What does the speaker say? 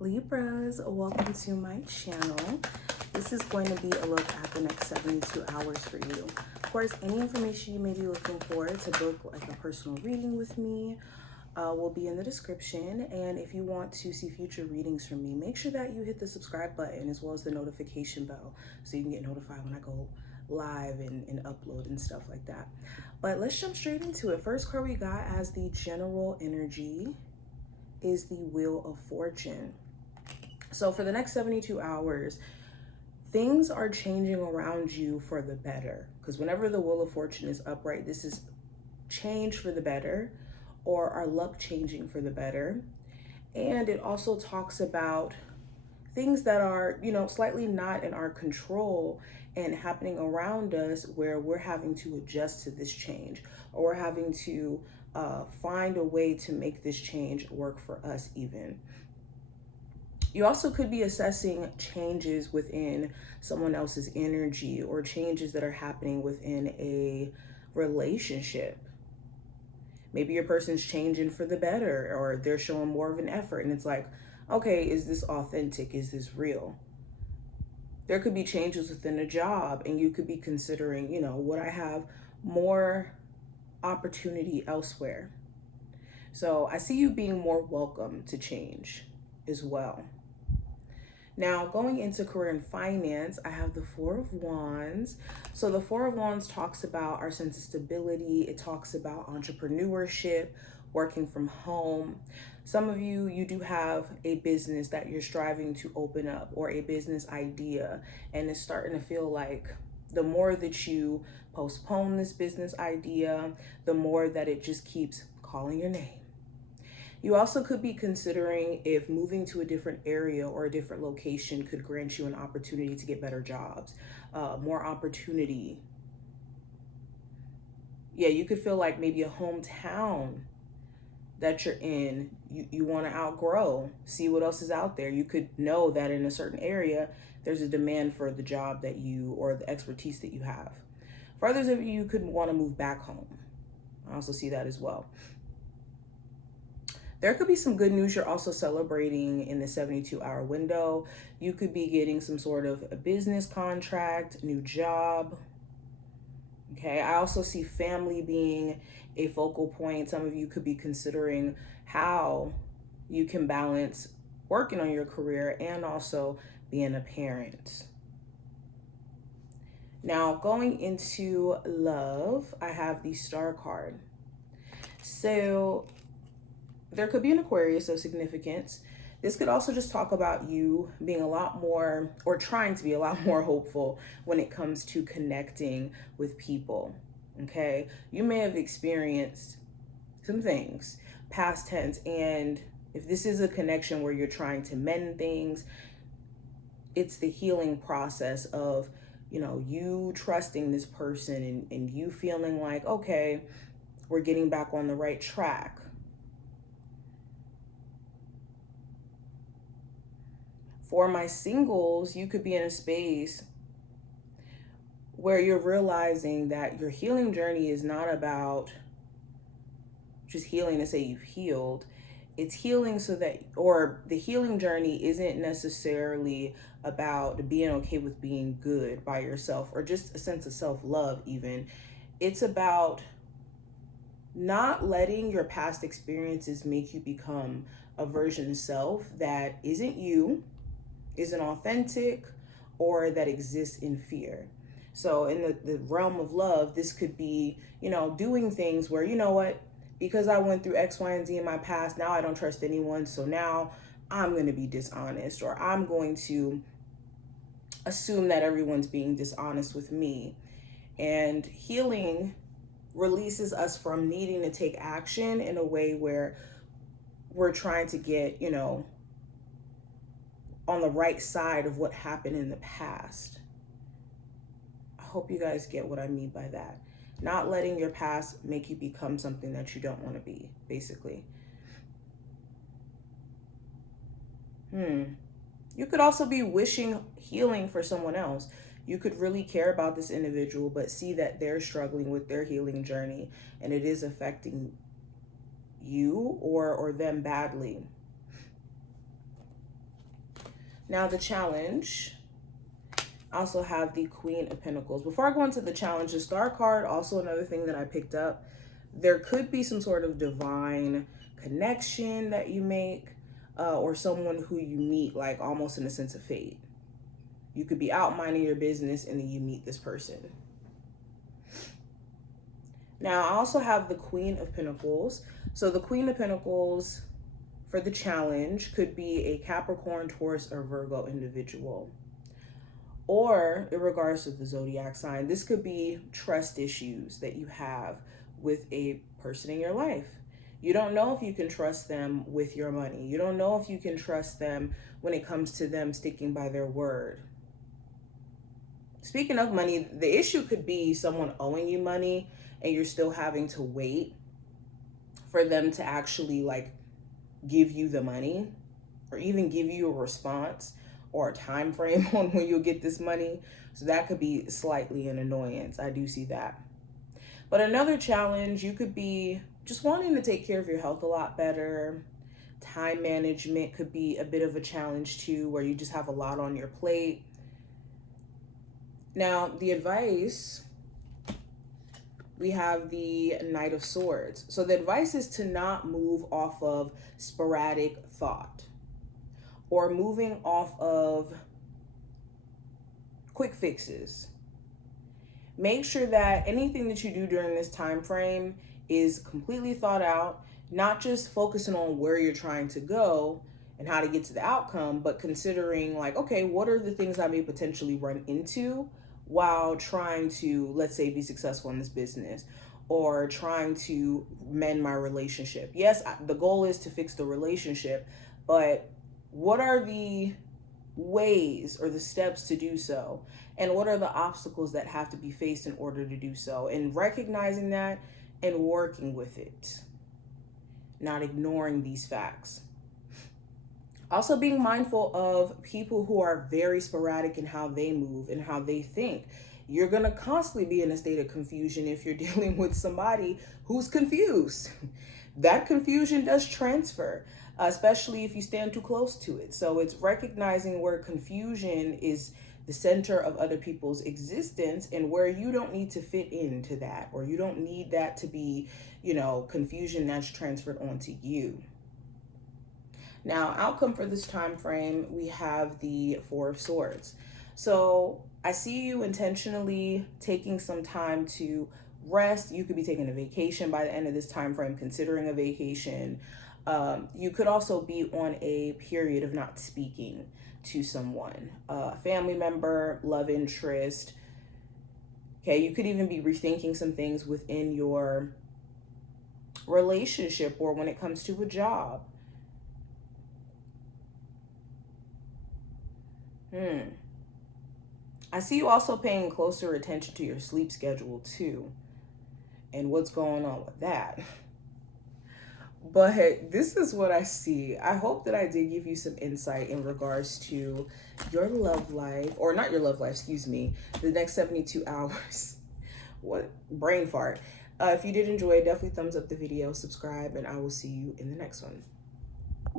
Libras, welcome to my channel. This is going to be a look at the next 72 hours for you. Of course, any information you may be looking for to book like a personal reading with me will be in the description. And if you want to see future readings from me, make sure that you hit the subscribe button as well as the notification bell so you can get notified when I go live and upload and stuff like that. But let's jump straight into it. First card we got as the general energy is the Wheel of Fortune. So for the next 72 hours, things are changing around you for the better. Because whenever the Wheel of Fortune is upright, this is change for the better or our luck changing for the better. And it also talks about things that are, slightly not in our control and happening around us where we're having to adjust to this change, or we're having to find a way to make this change work for us even. You also could be assessing changes within someone else's energy or changes that are happening within a relationship. Maybe your person's changing for the better, or they're showing more of an effort, and it's like, okay, is this authentic? Is this real? There could be changes within a job, and you could be considering, would I have more opportunity elsewhere? So I see you being more welcome to change as well. Now, going into career and finance, I have the Four of Wands. So the Four of Wands talks about our sense of stability. It talks about entrepreneurship, working from home. Some of you, you do have a business that you're striving to open up, or a business idea, and it's starting to feel like the more that you postpone this business idea, the more that it just keeps calling your name. You also could be considering if moving to a different area or a different location could grant you an opportunity to get better jobs, more opportunity. Yeah, you could feel like maybe a hometown that you're in, you want to outgrow, see what else is out there. You could know that in a certain area, there's a demand for the job that you, or the expertise that you have. For others of you, you could want to move back home. I also see that as well. There could be some good news you're also celebrating in the 72-hour window. You could be getting some sort of a business contract, new job. Okay, I also see family being a focal point. Some of you could be considering how you can balance working on your career and also being a parent. Now, going into love, I have the Star card. So there could be an Aquarius of significance. This could also just talk about you being a lot more, or trying to be a lot more hopeful when it comes to connecting with people, okay? You may have experienced some things, past tense, and if this is a connection where you're trying to mend things, it's the healing process of, you trusting this person and you feeling like, okay, we're getting back on the right track. For my singles, you could be in a space where you're realizing that your healing journey is not about just healing to say you've healed. It's healing so that, or the healing journey isn't necessarily about being okay with being good by yourself, or just a sense of self-love even. It's about not letting your past experiences make you become a version of self that isn't you, isn't authentic, or that exists in fear. So in the realm of love, this could be, doing things where, because I went through X, Y, and Z in my past, now I don't trust anyone. So now I'm going to be dishonest, or I'm going to assume that everyone's being dishonest with me. And healing releases us from needing to take action in a way where we're trying to get, on the right side of what happened in the past. I hope you guys get what I mean by that. Not letting your past make you become something that you don't want to be, basically. You could also be wishing healing for someone else. You could really care about this individual, but see that they're struggling with their healing journey and it is affecting you or them badly. Now the challenge, I also have the Queen of Pentacles. Before I go into the challenge, the Star card, also another thing that I picked up, there could be some sort of divine connection that you make, or someone who you meet, like almost in a sense of fate. You could be out minding your business and then you meet this person. Now, I also have the Queen of Pentacles. So the Queen of Pentacles for the challenge could be a Capricorn, Taurus, or Virgo individual. Or in regards to the zodiac sign, this could be trust issues that you have with a person in your life. You don't know if you can trust them with your money. You don't know if you can trust them when it comes to them sticking by their word. Speaking of money, the issue could be someone owing you money and you're still having to wait for them to actually like give you the money or even give you a response or a time frame on when you'll get this money. So that could be slightly an annoyance. I do see that. But another challenge, you could be just wanting to take care of your health a lot better. Time management could be a bit of a challenge too, where you just have a lot on your plate. Now, the advice, we have the Knight of Swords. So the advice is to not move off of sporadic thought or moving off of quick fixes. Make sure that anything that you do during this time frame is completely thought out, not just focusing on where you're trying to go and how to get to the outcome, but considering like, okay, what are the things I may potentially run into while trying to, let's say, be successful in this business or trying to mend my relationship. Yes, the goal is to fix the relationship, but what are the ways or the steps to do so? And what are the obstacles that have to be faced in order to do so? And recognizing that and working with it, not ignoring these facts. Also being mindful of people who are very sporadic in how they move and how they think. You're going to constantly be in a state of confusion if you're dealing with somebody who's confused. That confusion does transfer, especially if you stand too close to it. So it's recognizing where confusion is the center of other people's existence and where you don't need to fit into that, or you don't need that to be, confusion that's transferred onto you. Now, outcome for this time frame, we have the Four of Swords. So I see you intentionally taking some time to rest. You could be taking a vacation by the end of this time frame, considering a vacation. You could also be on a period of not speaking to someone, a family member, love interest. Okay, you could even be rethinking some things within your relationship or when it comes to a job. I see you also paying closer attention to your sleep schedule too, and what's going on with that. But this is what I see. I hope that I did give you some insight in regards to your love life, or not your love life, excuse me, the next 72 hours. What brain fart. If you did enjoy it, definitely thumbs up the video, subscribe, and I will see you in the next one.